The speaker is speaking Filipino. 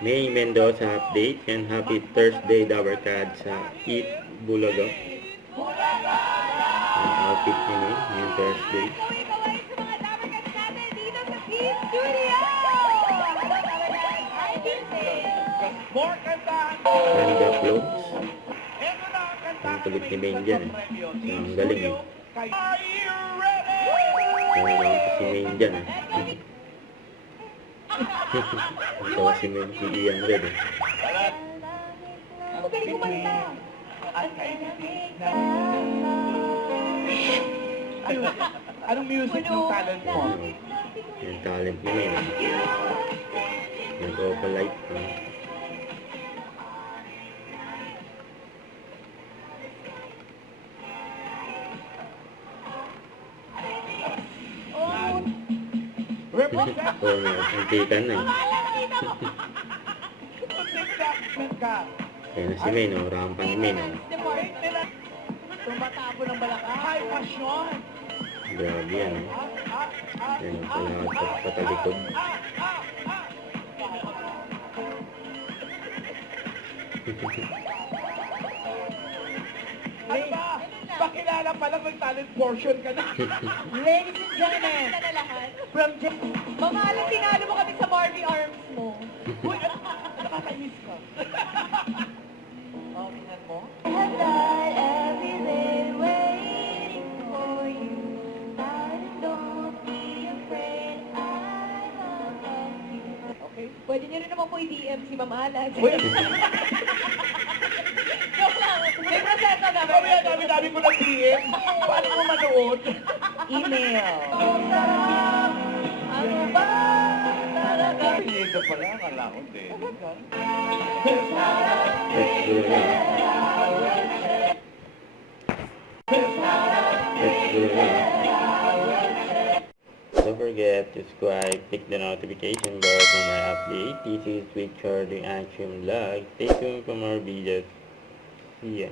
May Mendoza update and happy Thursday Dabarkad sa Eat Bulaga. Ang outfit ni May ngayong Thursday. Ganda clothes. Ang kulit ni May dyan eh. So, ang galing eh. Kaya naman si May dyan eh. Tawa si May si Ian Red eh. Anong music yung talent mo? Yung talent ni May. Nag-opalite pa. Represent Oo nga, antikan na eh. ka. Kaya na si May, no? Rampa ni May, no? Tumatabo ng balaka. Ay, pasyon! Grabe yan, eh. Yan, pala patalikod. Ano ba? Pakilala pa lang, mag-talent portion ka na. Ladies and gentlemen, from Mamahalang tinalo mo kami sa Barbie arms mo. Uy, nakakainis ka. Oh, tingnan mo. Have died every day waiting for you. Don't be afraid, I love you. Okay. Pwede niyo rin naman po i-DM si Mamahalan. Uy, Joke lang. May proseso na. kami ang dami-dami ko na DM. Paano mo manood? Email. Ano ba? Talaga. Pinito pala, akala ko din. Let's go na. Let's go na. Don't forget to subscribe, click the notification bell for more updates. This is Richard the Action Vlog. Stay tuned for more videos. See ya.